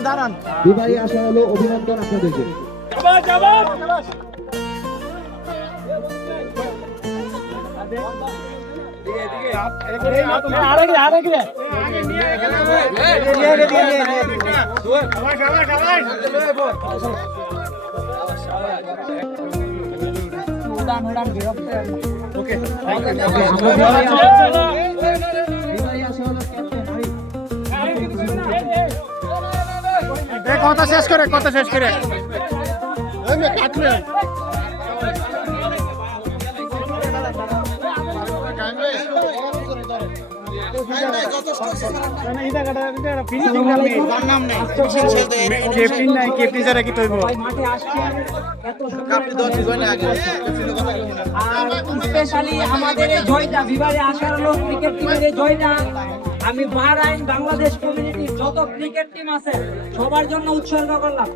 দাঁড়ান দুবাই আসা হলো অভিনন্দন আপনাদেরকে কথা শেষ করে কথা শেষ করে। কাটলেন নাই ক্যাপ্টেন ছাড়া কি তৈব স্পেশালি আমাদের এই জয়টা বিবারে আসার লোক ক্রিকেট টিমের জয়টা। আমি বাহরাইন বাংলাদেশ কমিউনিটির যত ক্রিকেট টিম আছে সবার জন্য উৎসর্গ করলাম।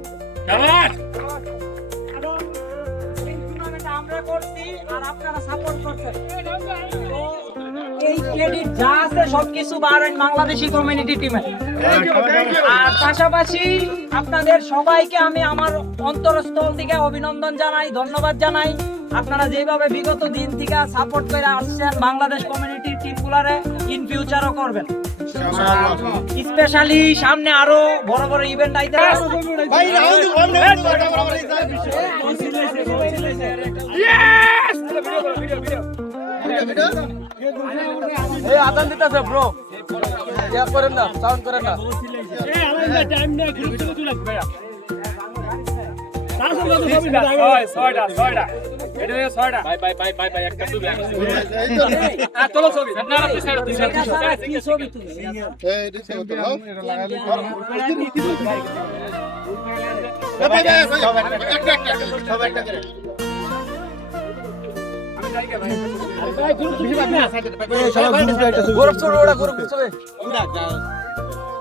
আমরা করছি আর আপনারা সাপোর্ট করছেন। এই ক্রেডিট যা আছে সবকিছু বাহরাইন বাংলাদেশি কমিউনিটি টিমের আর পাশাপাশি আপনাদের সবাইকে আমি আমার অন্তরস্থল থেকে অভিনন্দন জানাই ধন্যবাদ জানাই। আপনারা যেভাবে বিগত দিন থেকে সাপোর্ট করে আসছেন বাংলাদেশ কমিউনিটির টিমগুলারে ইন ফিউচারও করবেন। স্পেশালি সামনে আরও বড় বড় ইভেন্ট আইতে। এই আদান দিতেছে ব্রো ইয়া করেন না সাউন্ড করেন না। এটা ছাড়া কি ছবি তুলি? গরম ছোট ওটা গরম ছবে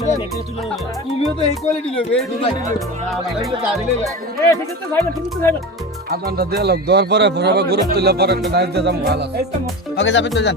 তুমিও তো এই কোয়ালিটি লোক এই আপনারটা দিয়ে লোক দেওয়ার পরে পরে গ্রুপ তুলে পরে একটা নাইট দিতাম ভালো ওকে যাবেন তো যান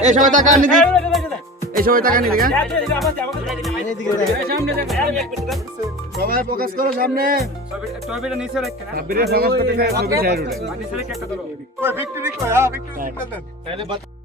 এই সবাই টাকা নিদি এই সবাই টাকা নিদি সবাই ফোকাস করো সামনে ভিক্টরি কই হ্যাঁ ভিক্টরি